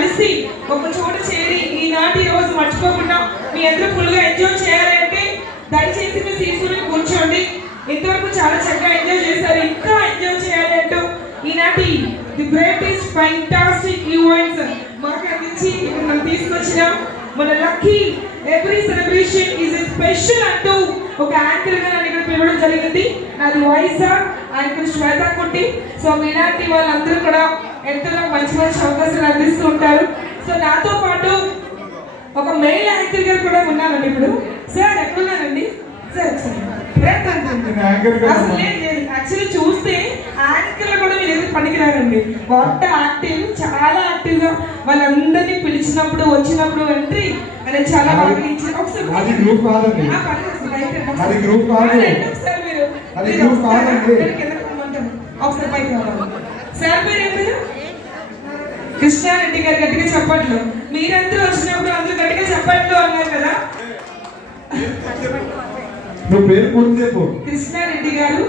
కలిసి ఒక చోట చేరి ఈనాటి రోజు మర్చిపోకుండా మీ అందరూ ఫుల్గా ఎంజాయ్ చేయాలంటే దయచేసి మీ సీట్స్లో కూర్చోండి. ఇంతవరకు చాలా చక్కగా ఎంజాయ్ చేశారు, ఇంకా ఎంజాయ్ చేయాలి అంటూ ఈనాటి ది గ్రేటెస్ట్ ఫెంటాస్టిక్ ఈవెంట్స్ మాకు అందించి ఇక్కడ మనం తీసుకొచ్చిన మన lucky every celebration is a special అంటూ ఒక యాంకర్ గా నన్ను ఇక్కడ పిలవడం జరిగింది. నాది వైఎస్ఆర్ యాంకర్ శ్వేత కుట్టి. సో మీలాంటి వాళ్ళందరూ కూడా ఎంతో మంచి మంచి అవకాశాలు అందిస్తూ ఉంటారు. సో నాతో పాటు ఒక మెయిల్ యాంకర్ గారు కూడా ఉన్నారండి. ఇప్పుడు సార్ ఎక్కడున్నారండి సార్? యాక్చువల్లీ చూస్తే యాంకర్లు కూడా మీరు ఎందుకు పనికిరారండి. వాట్ యాక్టివ్, చాలా యాక్టివ్ గా వాళ్ళందరినీ పిలిచినప్పుడు వచ్చినప్పుడు ఎంట్రీ అనేది చాలా బాగా ఇచ్చారు. ఒకసారి పైకి సార్ పేరు ఏం పేరు? కృష్ణారెడ్డి గారు. గట్టిగా చెప్పట్లు. మీరందరూ వచ్చినప్పుడు అందరూ గట్టిగా చెప్పట్లు అన్నారు కదా. కృష్ణారెడ్డి గారు